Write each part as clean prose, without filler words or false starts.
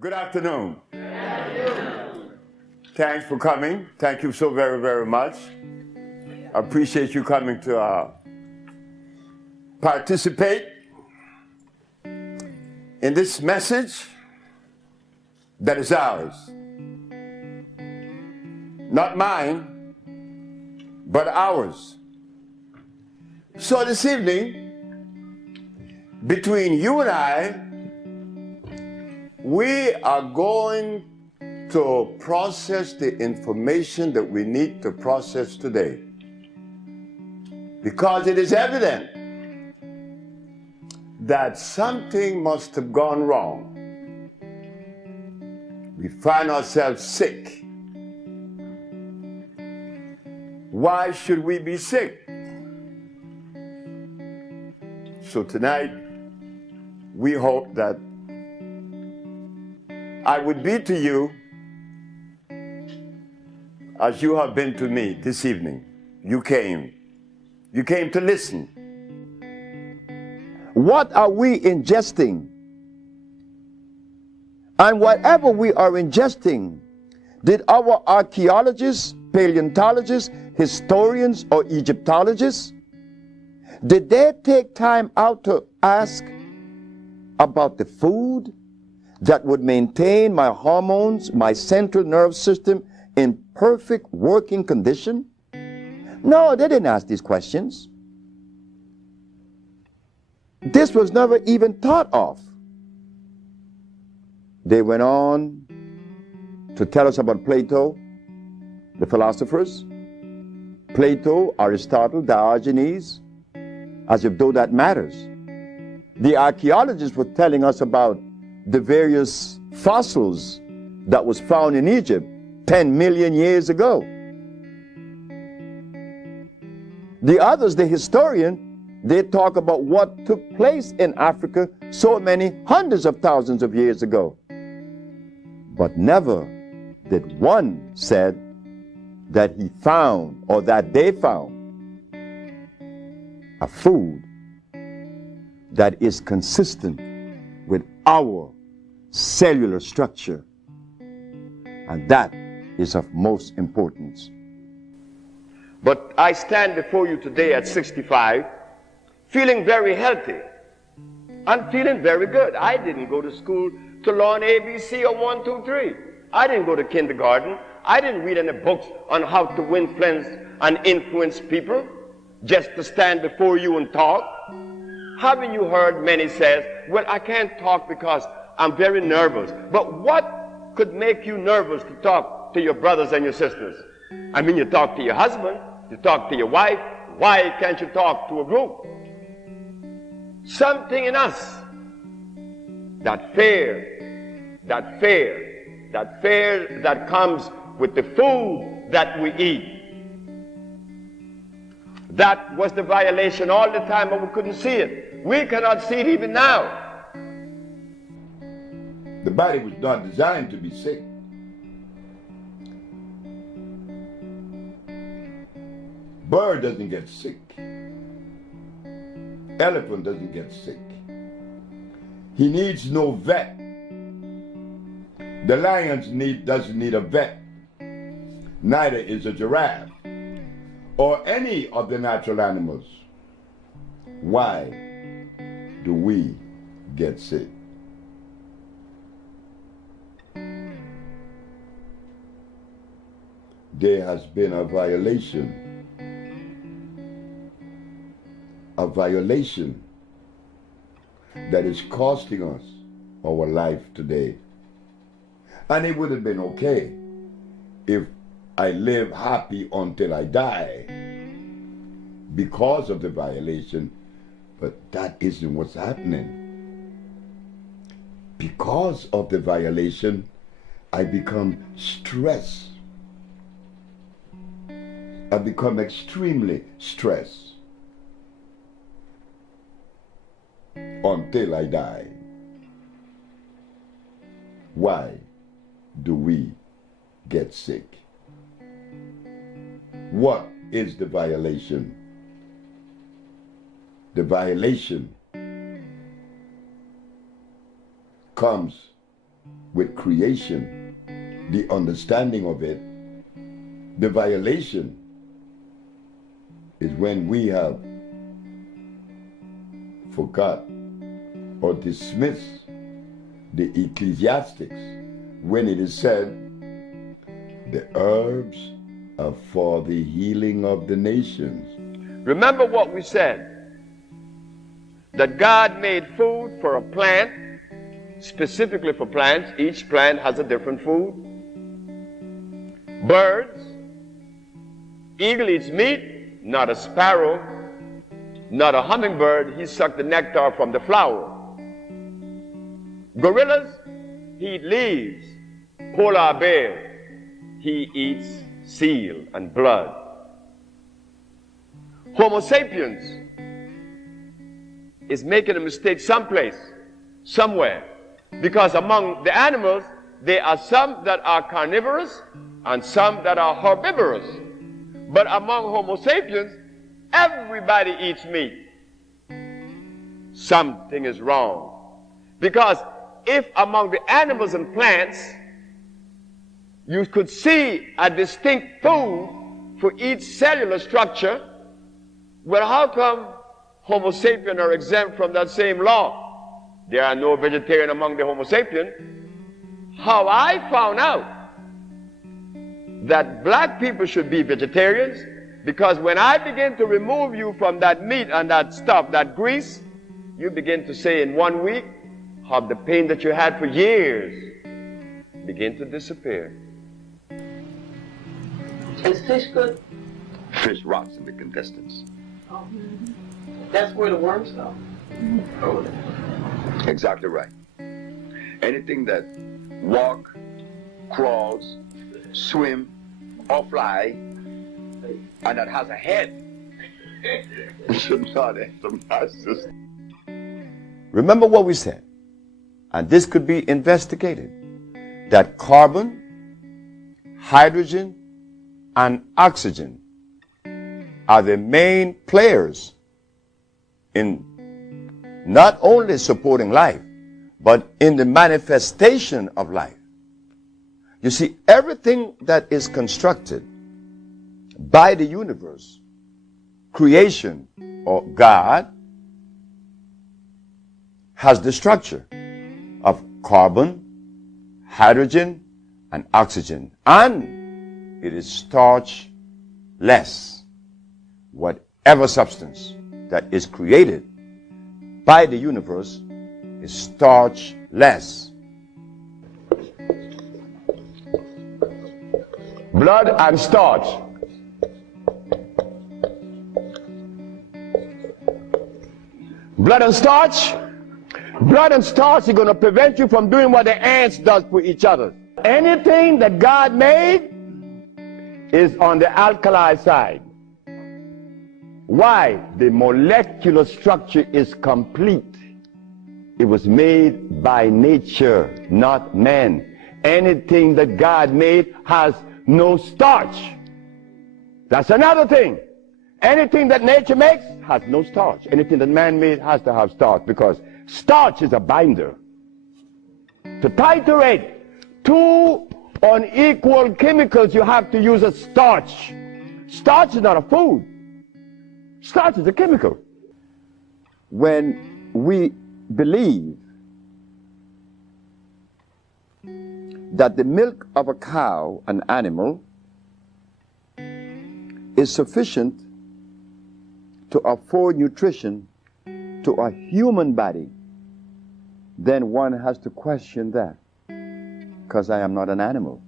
Good afternoon. Thanks for coming. Thank you so very, very much. I appreciate you coming to participate in this message that is ours. Not mine, but ours. So this evening, between you and I, we are going to process the information that we need to process today. Because it is evident that something must have gone wrong. We find ourselves sick. Why should we be sick? So tonight, we hope that I would be to you as you have been to me this evening. You came to listen. What are we ingesting? And whatever we are ingesting, did our archaeologists, paleontologists, historians, or Egyptologists, did they take time out to ask about the food that would maintain my hormones, my central nerve system in perfect working condition? No, they didn't ask these questions. This was never even thought of. They went on to tell us about Plato, the philosophers. Plato, Aristotle, Diogenes, as if though that matters. The archaeologists were telling us about the various fossils that was found in Egypt 10 million years ago. The others, the historian, they talk about what took place in Africa so many hundreds of thousands of years ago. But never did one said that he found or that they found a food that is consistent with our cellular structure. And that is of most importance. But I stand before you today at 65, feeling very healthy. I'm feeling very good. I didn't go to school to learn ABC or 1, 2, 3. I didn't go to kindergarten. I didn't read any books on how to influence and influence people just to stand before you and talk. Haven't you heard many says, well, I can't talk because I'm very nervous. But what could make you nervous to talk to your brothers and your sisters? I mean, you talk to your husband, you talk to your wife. Why can't you talk to a group? Something in us, that fear that comes with the food that we eat. That was the violation all the time, but we couldn't see it. We cannot see it even now. The body was not designed to be sick. Bird doesn't get sick. Elephant doesn't get sick. He needs no vet. The lion doesn't need a vet. Neither is a giraffe or any of the natural animals. Why do we get sick? There has been a violation that is costing us our life today. And it would have been okay if I live happy until I die because of the violation, but that isn't what's happening. Because of the violation, I become stressed. I become extremely stressed until I die. Why do we get sick? What is the violation? The violation comes with creation, the understanding of it. The violation is when we have forgot or dismissed the ecclesiastics when it is said, the herbs are for the healing of the nations. Remember what we said, that God made food for a plant, specifically for plants. Each plant has a different food. Birds, eagle eats meat, not a sparrow, not a hummingbird. He sucked the nectar from the flower. Gorillas, he eat leaves. Polar bear, he eats seal and blood. Homo sapiens is making a mistake someplace, somewhere, because among the animals, there are some that are carnivorous and some that are herbivorous. But among Homo sapiens, everybody eats meat. Something is wrong. Because if among the animals and plants, you could see a distinct food for each cellular structure, well, how come Homo sapiens are exempt from that same law? There are no vegetarian among the Homo sapiens. How I found out that black people should be vegetarians, because when I begin to remove you from that meat and that stuff, that grease, you begin to say in 1 week, how the pain that you had for years begin to disappear. Is fish good? Fish rots in the intestines. Oh. That's where the worms go. Oh. Exactly right. Anything that walk, crawls, swim, or fly, and that has a head should not enter my system. Remember what we said, and this could be investigated, that carbon, hydrogen, and oxygen are the main players in not only supporting life, but in the manifestation of life. You see, everything that is constructed by the universe, creation, or God, has the structure of carbon, hydrogen, and oxygen. And it is starch-less. Whatever substance that is created by the universe is starch-less. Blood and starch. Blood and starch. Blood and starch is going to prevent you from doing what the ants does for each other. Anything that God made is on the alkali side. Why? The molecular structure is complete. It was made by nature, not man. Anything that God made has no starch. That's another thing. Anything that nature makes has no starch. Anything that man made has to have starch, because starch is a binder. To titrate two unequal chemicals, you have to use a starch. Starch is not a food. Starch is a chemical. When we believe that the milk of a cow, an animal, is sufficient to afford nutrition to a human body, then one has to question that, because I am not an animal.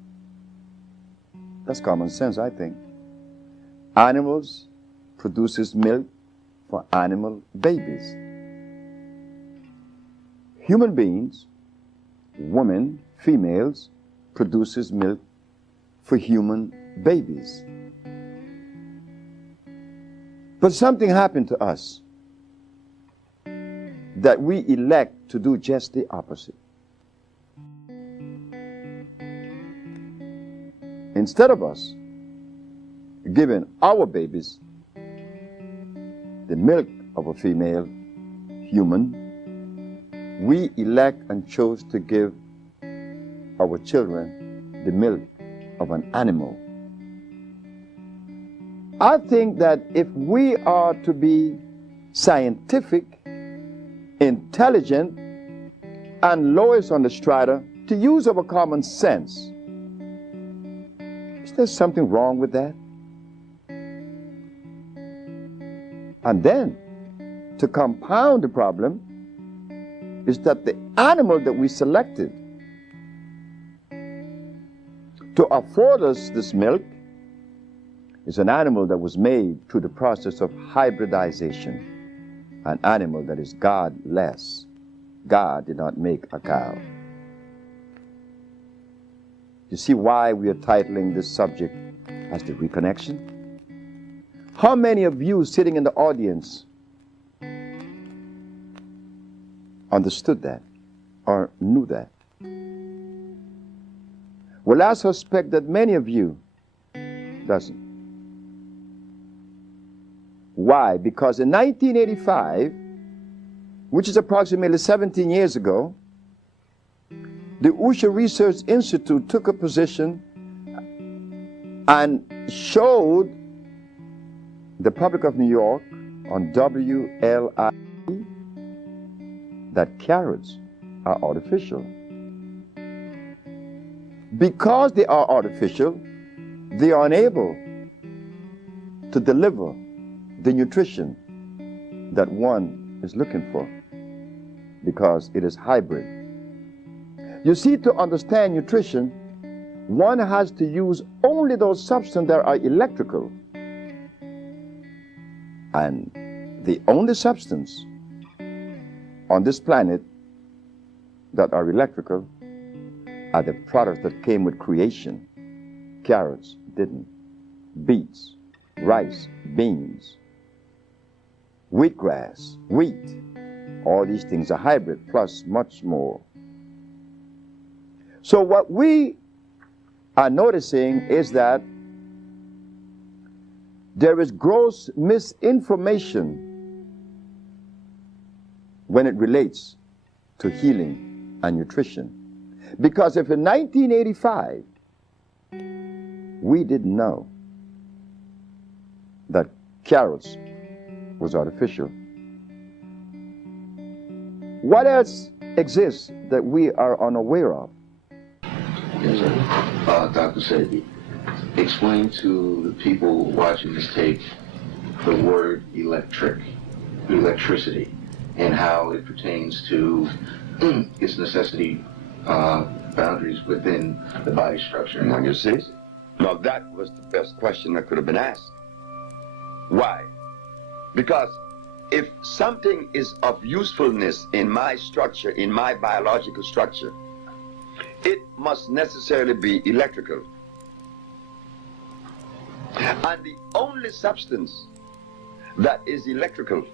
That's common sense, I think. Animals produces milk for animal babies. Human beings, women, females, produces milk for human babies. But something happened to us that we elect to do just the opposite. Instead of us giving our babies the milk of a female human, we elect and chose to give our children the milk of an animal. I think that if we are to be scientific, intelligent, and lowest on the strata, to use our common sense, is there something wrong with that? And then, to compound the problem, is that the animal that we selected to afford us this milk is an animal that was made through the process of hybridization, an animal that is godless. God did not make a cow. You see why we are titling this subject as the reconnection? How many of you sitting in the audience understood that or knew that? Well, I suspect that many of you doesn't. Why? Because in 1985, which is approximately 17 years ago, the Usha Research Institute took a position and showed the public of New York on WLI that carrots are artificial. Because they are artificial, they are unable to deliver the nutrition that one is looking for, because it is hybrid. You see, to understand nutrition, one has to use only those substances that are electrical. And the only substance on this planet that are electrical are the products that came with creation. Carrots didn't. Beets, rice, beans, wheatgrass, wheat. All these things are hybrid, plus much more. So what we are noticing is that there is gross misinformation when it relates to healing and nutrition. Because if in 1985 we didn't know that carrots was artificial, what else exists that we are unaware of? Yes, sir. Dr. Sebi, explain to the people watching this tape the word electricity, and how it pertains to its necessity boundaries within the body structure. Now, you see? Now, that was the best question that could have been asked. Why? Because if something is of usefulness in my structure, in my biological structure, it must necessarily be electrical. And the only substance that is electrical,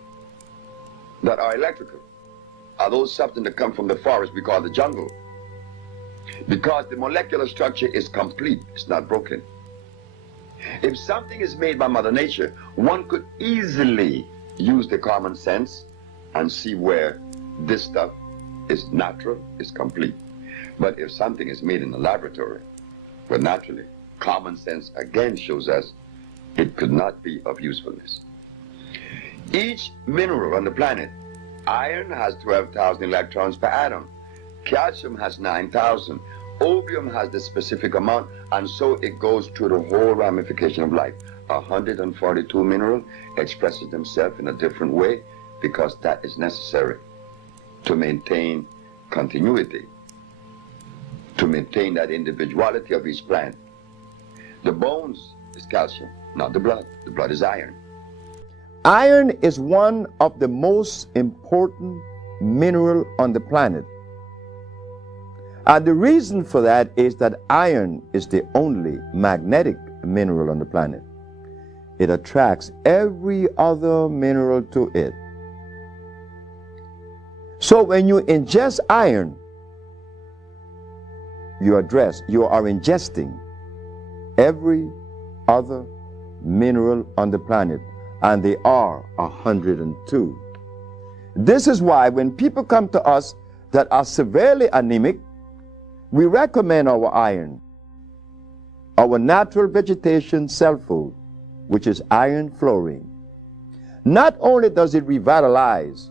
that are electrical, are those substances that come from the forest we call the jungle. Because the molecular structure is complete, it's not broken. If something is made by Mother Nature, one could easily use the common sense and see where this stuff is natural, is complete. But if something is made in the laboratory, well, naturally, common sense again shows us it could not be of usefulness. Each mineral on the planet, iron has 12,000 electrons per atom, calcium has 9,000, opium has the specific amount, and so it goes through the whole ramification of life. 142 minerals expresses themselves in a different way because that is necessary to maintain continuity, to maintain that individuality of each plant. The bones is calcium, not the blood. The blood is iron. Iron is one of the most important mineral on the planet. And the reason for that is that iron is the only magnetic mineral on the planet. It attracts every other mineral to it. So when you ingest iron, you are ingesting every other mineral on the planet, and they are 102. This is why when people come to us that are severely anemic, We recommend our iron, our natural vegetation cell food, which is iron fluorine. Not only does it revitalize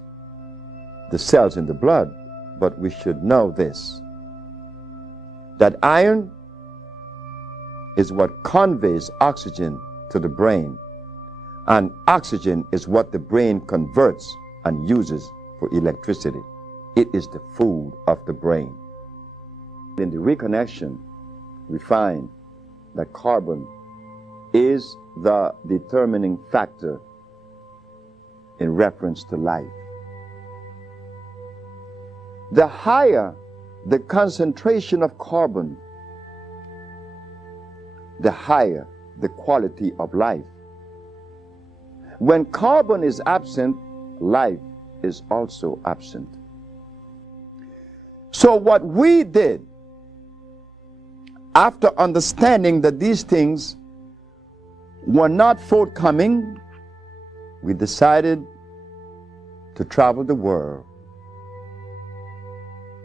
the cells in the blood, but we should know this, that iron is what conveys oxygen to the brain, and oxygen is what the brain converts and uses for electricity. It is the food of the brain. In the reconnection, we find that carbon is the determining factor in reference to life. The higher the concentration of carbon, the higher the quality of life. When carbon is absent, life is also absent. So what we did, after understanding that these things were not forthcoming, we decided to travel the world,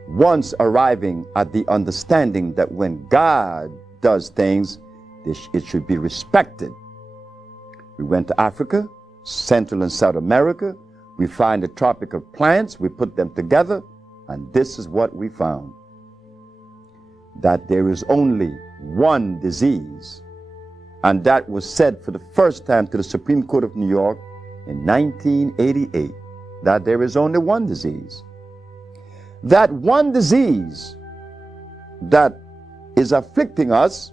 once arriving at the understanding that when God does things, it should be respected. We went to Africa, Central and South America. We find the tropical plants, we put them together, and this is what we found: that there is only one disease. And that was said for the first time to the Supreme Court of New York in 1988, that there is only one disease. That one disease that is afflicting us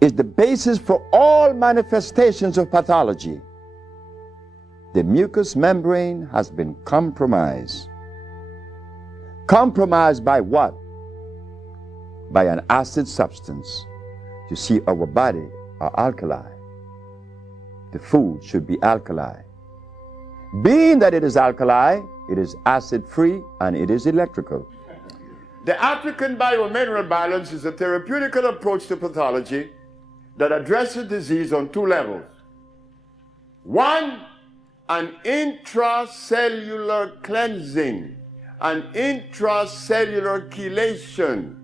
is the basis for all manifestations of pathology. The mucous membrane has been compromised. Compromised by what? By an acid substance. You see, our body are alkali. The food should be alkali. Being that it is alkali, it is acid-free and it is electrical. The African biomineral balance is a therapeutical approach to pathology that addresses disease on two levels. One, an intracellular cleansing, an intracellular chelation.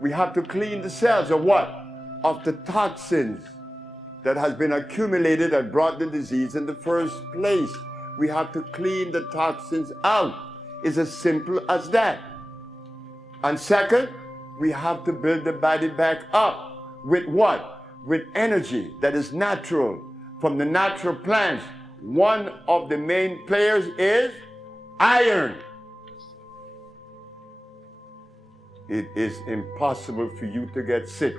We have to clean the cells of what? Of the toxins that has been accumulated and brought the disease in the first place. We have to clean the toxins out. It's as simple as that. And second, we have to build the body back up. With what? With energy that is natural, from the natural plants. One of the main players is iron. It is impossible for you to get sick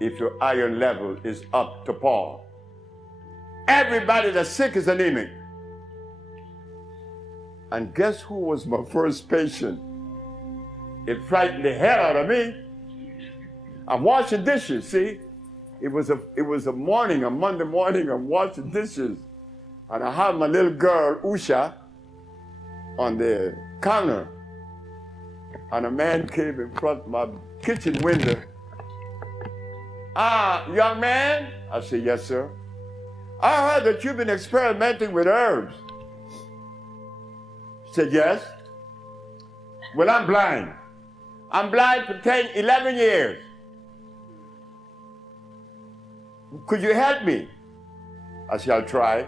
if your iron level is up to par. Everybody that's sick is anemic. And guess who was my first patient? It frightened the hell out of me. I'm washing dishes, see? It was a morning, a Monday morning, I'm washing dishes. And I have my little girl, Usha, on the counter. And a man came in front of my kitchen window. Young man? I said, yes, sir. I heard that you've been experimenting with herbs. He said, yes. Well, I'm blind. I'm blind for 11 years. Could you help me? I said, I'll try.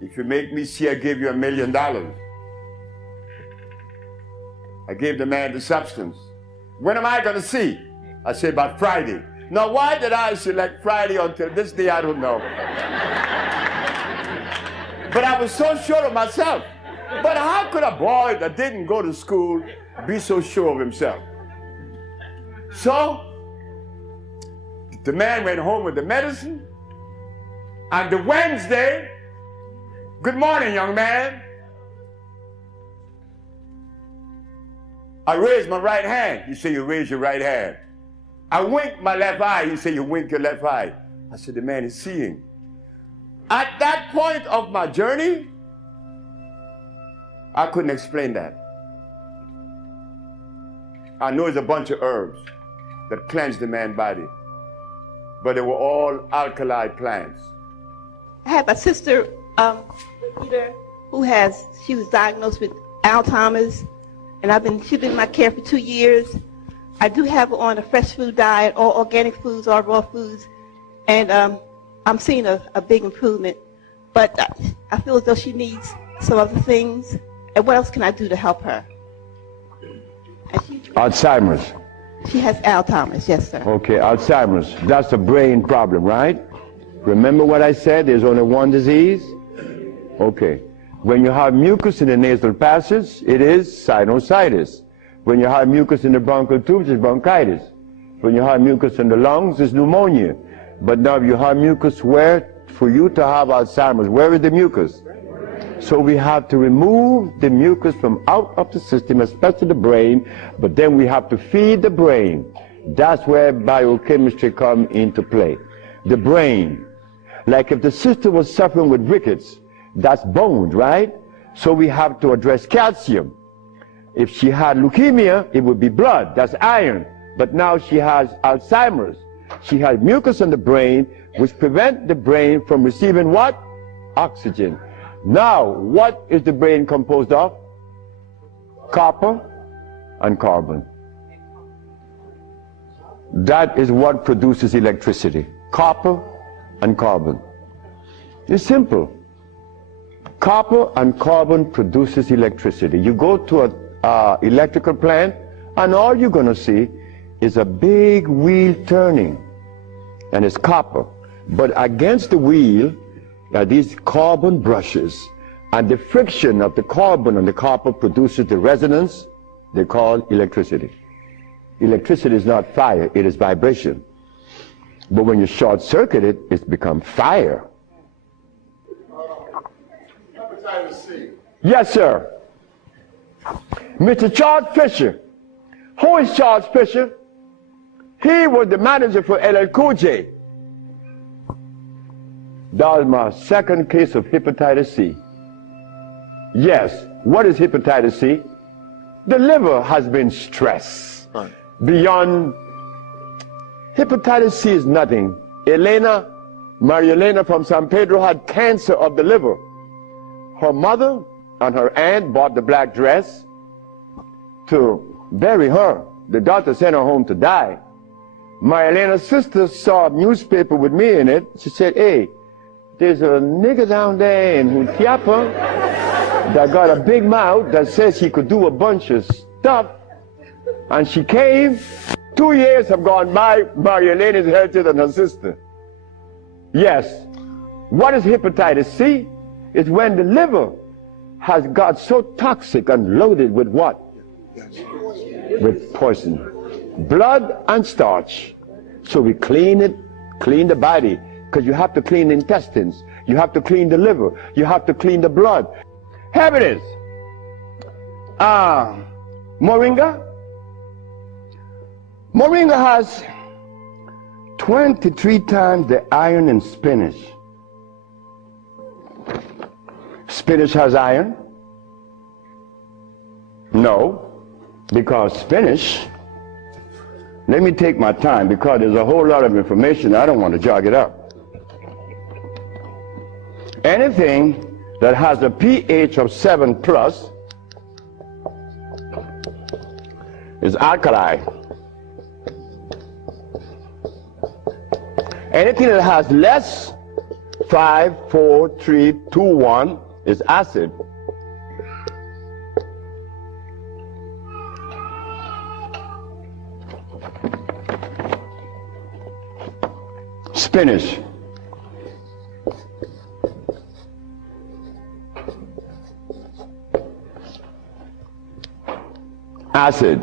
If you make me see, I give you $1 million. I gave the man the substance. When am I going to see? I said, about Friday. Now, why did I select Friday until this day? I don't know. But I was so sure of myself. But how could a boy that didn't go to school be so sure of himself? So, the man went home with the medicine. And the Wednesday, good morning, young man. I raised my right hand. He said, you raise your right hand. I winked my left eye. He said, you wink your left eye. I said, the man is seeing. At that point of my journey, I couldn't explain that. I know it's a bunch of herbs that cleanse the man's body, but they were all alkali plants. I have a sister, either she was diagnosed with Alzheimer's, and she's been in my care for 2 years. I do have her on a fresh food diet, or organic foods, or raw foods, and I'm seeing a big improvement. But I feel as though she needs some other things. And what else can I do to help her? Alzheimer's. She has Alzheimer's, yes, sir. Okay, Alzheimer's. That's a brain problem, right? Remember what I said? There's only one disease? Okay. When you have mucus in the nasal passage, it is sinusitis. When you have mucus in the bronchial tubes, it's bronchitis. When you have mucus in the lungs, it's pneumonia. But now you have mucus where? For you to have Alzheimer's, where is the mucus? So we have to remove the mucus from out of the system, especially the brain, but then we have to feed the brain. That's where biochemistry comes into play. The brain. Like if the sister was suffering with rickets, that's bones, right? So we have to address calcium. If she had leukemia, it would be blood, that's iron. But now she has Alzheimer's. She has mucus in the brain, which prevents the brain from receiving what? Oxygen. Now, what is the brain composed of? Copper and carbon. That is what produces electricity. Copper and carbon. It's simple. Copper and carbon produces electricity. You go to an electrical plant, and all you're going to see is a big wheel turning, and it's copper. But against the wheel are these carbon brushes, and the friction of the carbon and the copper produces the resonance they call electricity. Electricity is not fire, it is vibration. But when you short circuit it, it's become fire. Hepatitis C. Yes, sir. Mr. Charles Fisher. Who is Charles Fisher? He was the manager for LL Cool J. That was my second case of hepatitis C. Yes, what is hepatitis C? The liver has been stressed beyond. Hepatitis C is nothing. Maria Elena from San Pedro had cancer of the liver. Her mother and her aunt bought the black dress to bury her. The doctor sent her home to die. Maria Elena's sister saw a newspaper with me in it. She said, hey, there's a nigger down there in Jutiapa that got a big mouth that says he could do a bunch of stuff. And she came. 2 years have gone by. Maria Elena is healthier than her sister. Yes. What is hepatitis C? It's when the liver has got so toxic and loaded with what? With poison. Blood and starch. So we clean it, clean the body, because you have to clean the intestines, you have to clean the liver, you have to clean the blood. Here it is. Moringa. Moringa has 23 times the iron in spinach. Spinach has iron? No, because spinach, let me take my time because there's a whole lot of information. I don't want to jog it up. Anything that has a pH of 7 plus is alkali. Anything that has less 5, 4, 3, 2, 1 is acid. Spinach. Acid.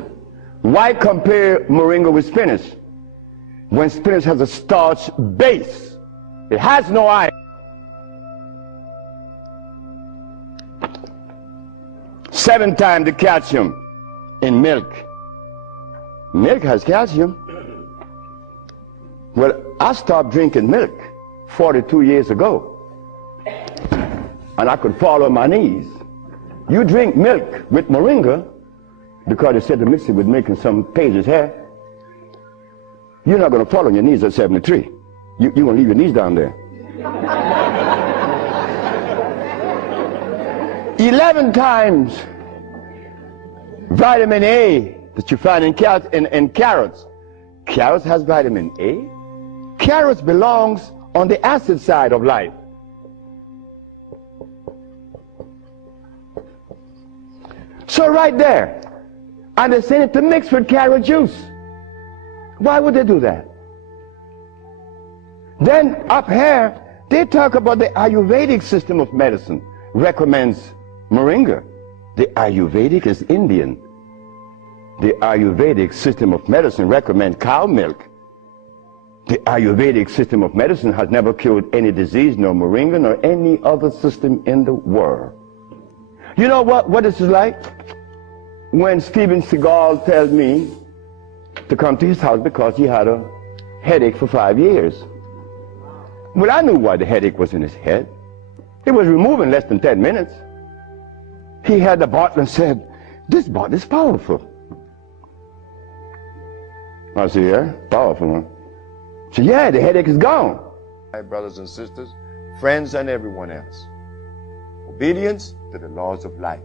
Why compare moringa with spinach? When spinach has a starch base, it has no iron. 7 times the calcium in milk. Milk has calcium. Well, I stopped drinking milk 42 years ago, and I could fall on my knees. You drink milk with moringa, because they said to mix it with milk and some pages here, you're not going to fall on your knees at 73. You're going to leave your knees down there. 11 times vitamin A that you find in carrots. Carrots has vitamin A. Carrots belongs on the acid side of life. So right there, and they send it to mix with carrot juice. Why would they do that? Then up here, they talk about the Ayurvedic system of medicine. Recommends moringa. The Ayurvedic is Indian. The Ayurvedic system of medicine recommends cow milk. The Ayurvedic system of medicine has never cured any disease, nor moringa, nor any other system in the world. You know what this is like? When Steven Seagal tells me to come to his house because he had a headache for 5 years. Well, I knew why the headache was in his head. It was removed in less than 10 minutes. He had the bottle and said, "This bottle is powerful." I said, "Yeah, powerful, huh?" He said, "Yeah, the headache is gone." My brothers and sisters, friends and everyone else, obedience to the laws of life.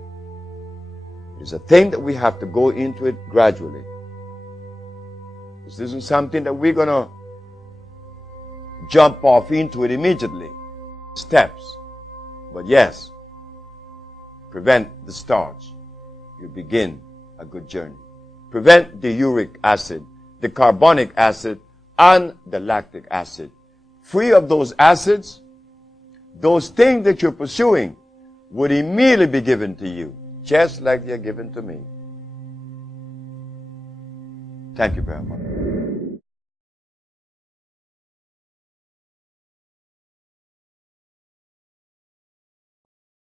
It is a thing that we have to go into it gradually. This isn't something that we're going to jump off into it immediately. Steps. But yes, prevent the starch. You begin a good journey. Prevent the uric acid, the carbonic acid, and the lactic acid. Free of those acids, those things that you're pursuing would immediately be given to you, just like they're given to me. Thank you very much.